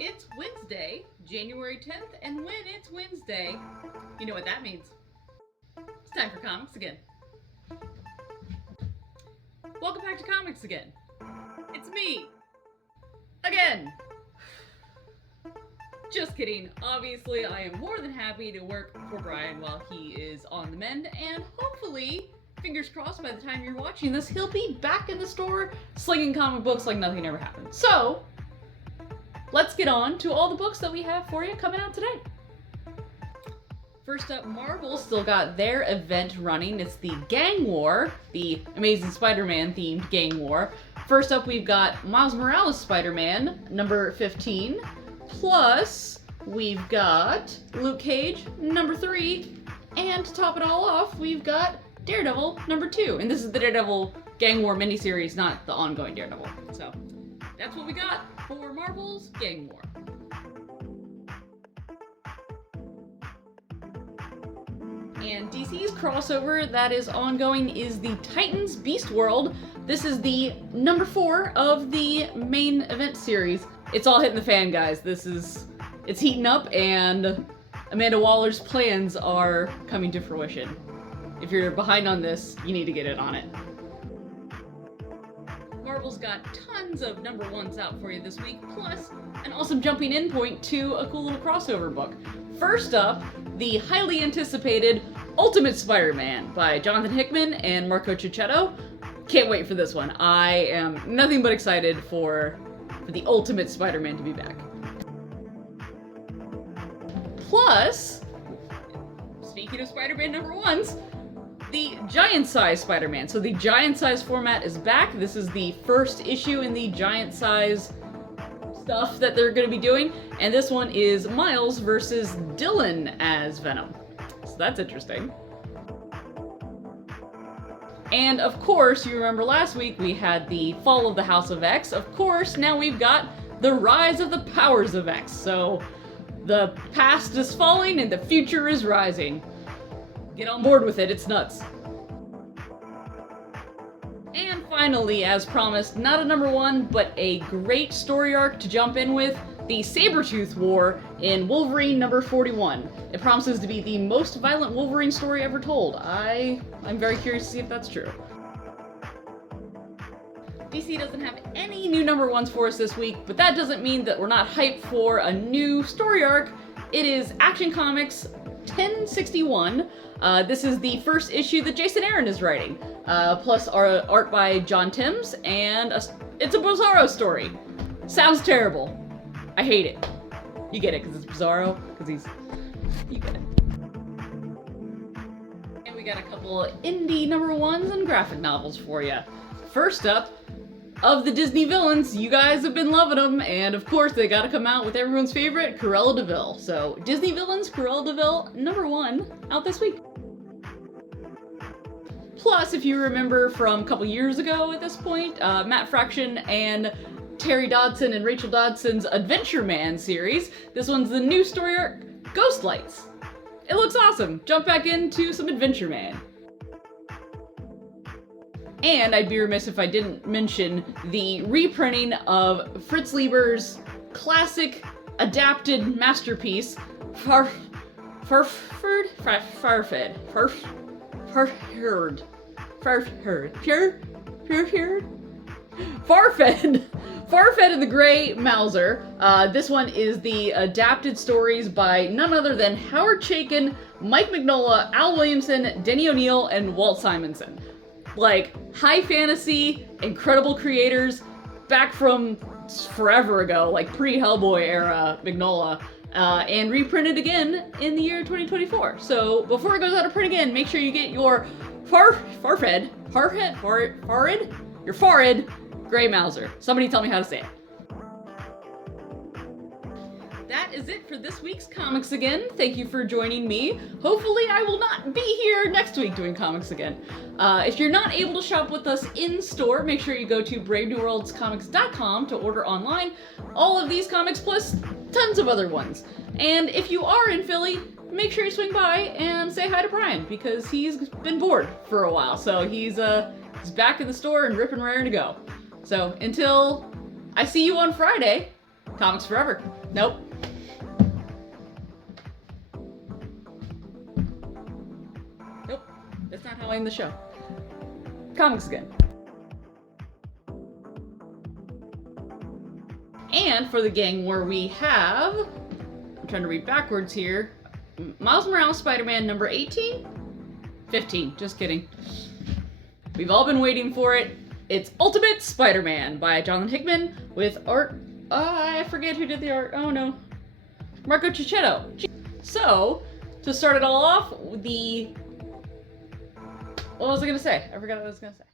It's Wednesday, January 10th, and when it's Wednesday, you know what that means. It's time for comics again. Welcome back to Comics Again. It's me! Again! Just kidding. Obviously, I am more than happy to work for Brian while he is on the mend, and hopefully, fingers crossed, by the time you're watching this, he'll be back in the store slinging comic books like nothing ever happened. So, let's get on to all the books that we have for you coming out today. First up, Marvel still got their event running. It's the Gang War, the Amazing Spider-Man themed Gang War. First up, we've got Miles Morales Spider-Man, number 15. Plus, we've got Luke Cage, number 3. And to top it all off, we've got Daredevil, number 2. And this is the Daredevil Gang War miniseries, not the ongoing Daredevil. So, that's what we got for Marvel's Gang War. And DC's crossover that is ongoing is the Titans Beast World. This is the number 4 of the main event series. It's all hitting the fan, guys. It's heating up, and Amanda Waller's plans are coming to fruition. If you're behind on this, you need to get in on it. Marvel's got tons of number 1s out for you this week, plus an awesome jumping in point to a cool little crossover book. First up, the highly anticipated Ultimate Spider-Man by Jonathan Hickman and Marco Cicchetto. Can't wait for this one. I am nothing but excited for the Ultimate Spider-Man to be back. Plus, speaking of Spider-Man number 1s, the giant size Spider-Man. So the giant size format is back. This is the first issue in the giant size stuff that they're going to be doing. And this one is Miles versus Dylan as Venom. So that's interesting. And of course, you remember last week we had the Fall of the House of X. Of course, now we've got the Rise of the Powers of X. So the past is falling and the future is rising. Get on board with it, it's nuts. And finally, as promised, not a number 1, but a great story arc to jump in with, the Sabretooth War in Wolverine number 41. It promises to be the most violent Wolverine story ever told. I'm very curious to see if that's true. DC doesn't have any new number 1s for us this week, but that doesn't mean that we're not hyped for a new story arc. It is Action Comics 1061. This is the first issue that Jason Aaron is writing, plus art by John Timms, and it's a Bizarro story. Sounds terrible. I hate it. You get it, because it's Bizarro, you get it. And we got a couple indie number 1s and graphic novels for you. First up, of the Disney villains, you guys have been loving them, and of course they gotta come out with everyone's favorite, Cruella de Vil. So, Disney villains, Cruella de Vil, number 1, out this week. Plus, if you remember from a couple years ago at this point, Matt Fraction and Terry Dodson and Rachel Dodson's Adventure Man series. This one's the new story arc, Ghost Lights. It looks awesome. Jump back into some Adventure Man. And I'd be remiss if I didn't mention the reprinting of Fritz Lieber's classic adapted masterpiece, Farfed. Farfed and the Grey Mouser. This one is the adapted stories by none other than Howard Chaykin, Mike Mignola, Al Williamson, Denny O'Neil, and Walt Simonson. Like, high fantasy, incredible creators, back from forever ago, like pre-Hellboy era Mignola, and reprinted again in the year 2024. So, before it goes out of print again, make sure you get your Farfed Grey Mouser. Somebody tell me how to say it. That is it for this week's Comics Again. Thank you for joining me. Hopefully I will not be here next week doing Comics Again. If you're not able to shop with us in store, make sure you go to bravenewworldscomics.com to order online all of these comics plus tons of other ones. And if you are in Philly, make sure you swing by and say hi to Brian, because he's been bored for a while. So he's back in the store and ripping raring to go. So until I see you on Friday, Comics forever. Nope. Nope. That's not how I end the show. Comics again. And for the gang where we have, I'm trying to read backwards here, Miles Morales Spider-Man number 18? 15, just kidding. We've all been waiting for it. It's Ultimate Spider-Man by Jonathan Hickman with art, I forget who did the art, oh no. Marco Cicchetto. So, to start it all off, what was I gonna say? I forgot what I was gonna say.